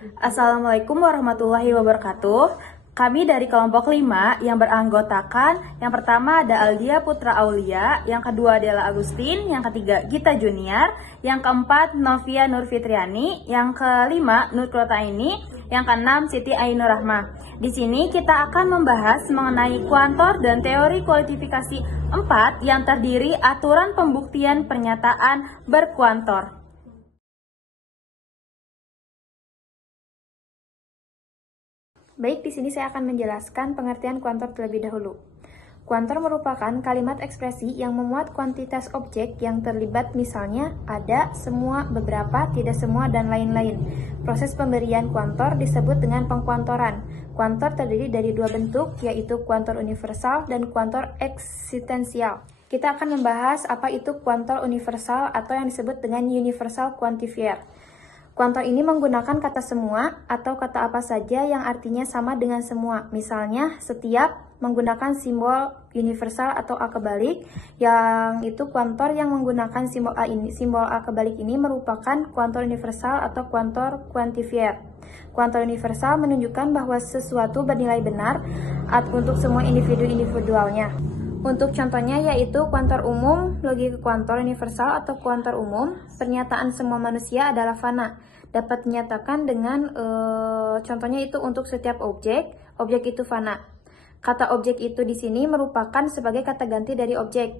Assalamualaikum warahmatullahi wabarakatuh. Kami dari kelompok 5 yang beranggotakan, yang pertama ada Aldia Putra Aulia, yang kedua adalah Agustin, yang ketiga Gita Junior, yang keempat Novia Nur Fitriani, yang kelima Nur Klotaini, yang keenam Siti Ainur Rahmah. Di sini kita akan membahas mengenai kuantor dan teori kuantifikasi 4 yang terdiri aturan pembuktian pernyataan berkuantor. Baik, di sini saya akan menjelaskan pengertian kuantor terlebih dahulu. Kuantor merupakan kalimat ekspresi yang memuat kuantitas objek yang terlibat, misalnya ada, semua, beberapa, tidak semua, dan lain-lain. Proses pemberian kuantor disebut dengan pengkuantoran. Kuantor terdiri dari dua bentuk, yaitu kuantor universal dan kuantor eksistensial. Kita akan membahas apa itu kuantor universal atau yang disebut dengan universal quantifier. Kuantor ini menggunakan kata semua atau kata apa saja yang artinya sama dengan semua. Misalnya, setiap menggunakan simbol universal atau A kebalik, yang itu kuantor yang menggunakan simbol A ini. Simbol A kebalik ini merupakan kuantor universal atau kuantor quantifier. Kuantor universal menunjukkan bahwa sesuatu bernilai benar untuk semua individu-individualnya. Untuk contohnya yaitu kuantor umum, logika kuantor universal atau kuantor umum, pernyataan semua manusia adalah fana. Dapat dinyatakan dengan contohnya itu untuk setiap objek itu fana. Kata objek itu di sini merupakan sebagai kata ganti dari objek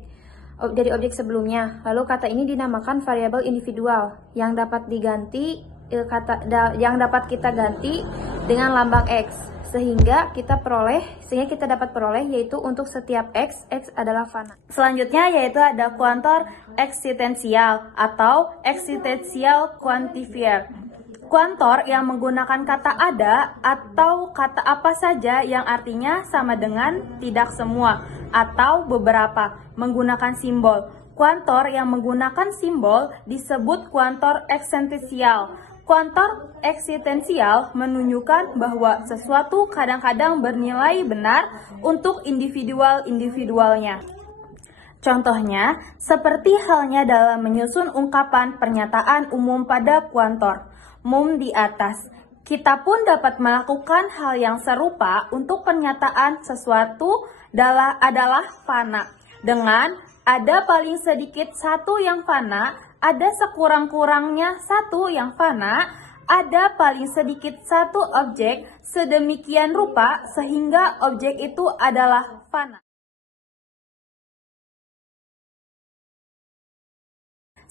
sebelumnya. Lalu kata ini dinamakan variabel individual yang dapat diganti yang dapat kita ganti dengan lambang X. Sehingga kita dapat peroleh yaitu untuk setiap X adalah fana. Selanjutnya yaitu ada kuantor eksistensial atau eksistensial quantifier. Kuantor yang menggunakan kata ada atau kata apa saja yang artinya sama dengan tidak semua atau beberapa menggunakan simbol. Kuantor yang menggunakan simbol disebut kuantor eksistensial. Kuantor eksistensial menunjukkan bahwa sesuatu kadang-kadang bernilai benar untuk individualnya. Contohnya, seperti halnya dalam menyusun ungkapan pernyataan umum pada kuantor mum di atas. Kita pun dapat melakukan hal yang serupa untuk pernyataan sesuatu adalah fana. Dengan ada paling sedikit satu yang fana, ada sekurang-kurangnya satu yang fana, ada paling sedikit satu objek sedemikian rupa sehingga objek itu adalah fana.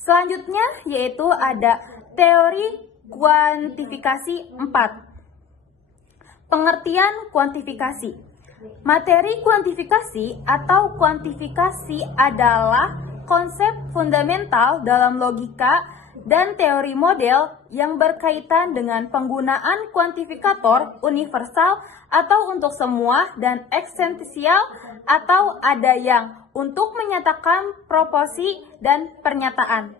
Selanjutnya yaitu ada teori kuantifikasi 4. Pengertian kuantifikasi. Materi kuantifikasi atau kuantifikasi adalah konsep fundamental dalam logika dan teori model yang berkaitan dengan penggunaan kuantifikator universal atau untuk semua dan eksistensial atau ada yang untuk menyatakan proporsi dan pernyataan.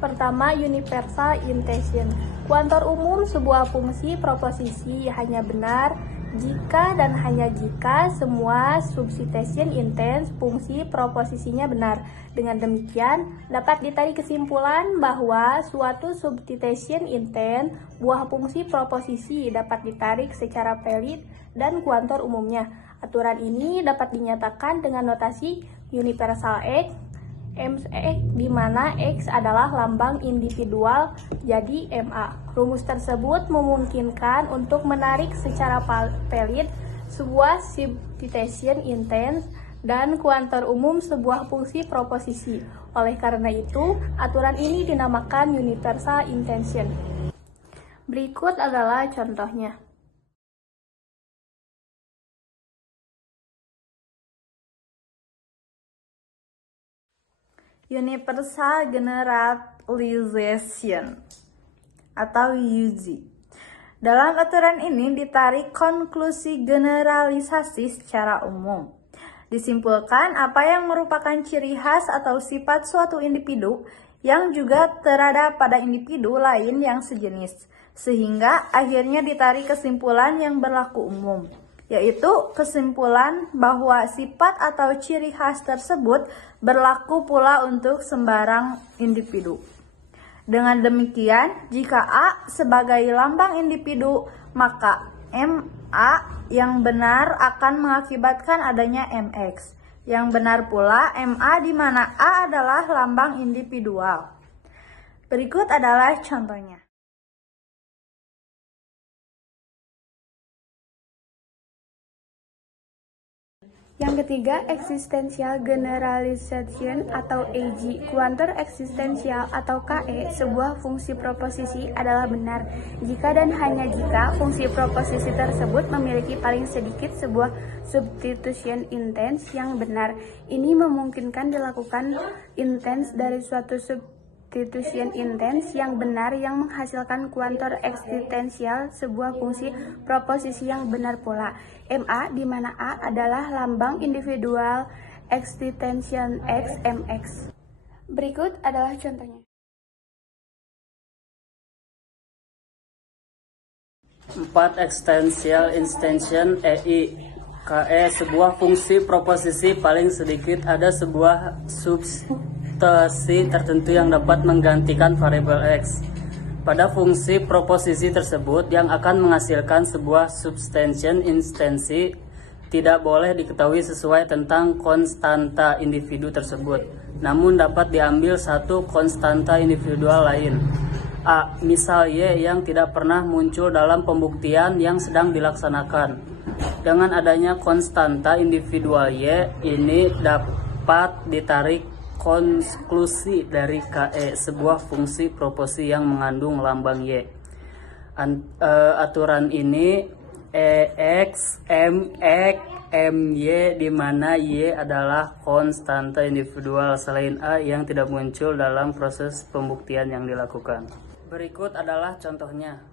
Pertama, universal intension. Kuantor umum sebuah fungsi proposisi hanya benar jika dan hanya jika semua substitution intens fungsi proposisinya benar. Dengan demikian, dapat ditarik kesimpulan bahwa suatu substitution intens buah fungsi proposisi dapat ditarik secara valid dan kuantor umumnya. Aturan ini dapat dinyatakan dengan notasi universal X, di mana X adalah lambang individual, jadi MA. Rumus tersebut memungkinkan untuk menarik secara valid sebuah substitution intens dan kuantor umum sebuah fungsi proposisi. Oleh karena itu, aturan ini dinamakan universal intension. Berikut adalah contohnya. Universal Generalization atau UG. Dalam aturan ini ditarik konklusi generalisasi secara umum. Disimpulkan apa yang merupakan ciri khas atau sifat suatu individu yang juga terada pada individu lain yang sejenis, sehingga akhirnya ditarik kesimpulan yang berlaku umum. yaitu kesimpulan bahwa sifat atau ciri khas tersebut berlaku pula untuk sembarang individu. Dengan demikian, jika A sebagai lambang individu, maka MA yang benar akan mengakibatkan adanya MX. Yang benar pula MA di mana A adalah lambang individual. Berikut adalah contohnya. Yang ketiga, existential generalization atau EG. Kuantor eksistensial atau KE, sebuah fungsi proposisi adalah benar jika dan hanya jika fungsi proposisi tersebut memiliki paling sedikit sebuah substitution intens yang benar. Ini memungkinkan dilakukan intens dari suatu substitution intens yang benar yang menghasilkan kuantor eksistensial sebuah fungsi proposisi yang benar pula. MA di mana A adalah lambang individual existential X MX. Berikut adalah contohnya. 4. Existential instantiation EI. KE sebuah fungsi proposisi paling sedikit ada sebuah substitusi tertentu yang dapat menggantikan variabel X. Pada fungsi proposisi tersebut yang akan menghasilkan sebuah substantiation instansi tidak boleh diketahui sesuai tentang konstanta individu tersebut, namun dapat diambil satu konstanta individual lain. A. Misal Y yang tidak pernah muncul dalam pembuktian yang sedang dilaksanakan. Dengan adanya konstanta individual Y, ini dapat ditarik konklusi dari KE, sebuah fungsi proposisi yang mengandung lambang Y. Aturan ini EX, MX, MY di mana Y adalah konstanta individual selain A yang tidak muncul dalam proses pembuktian yang dilakukan. Berikut adalah contohnya.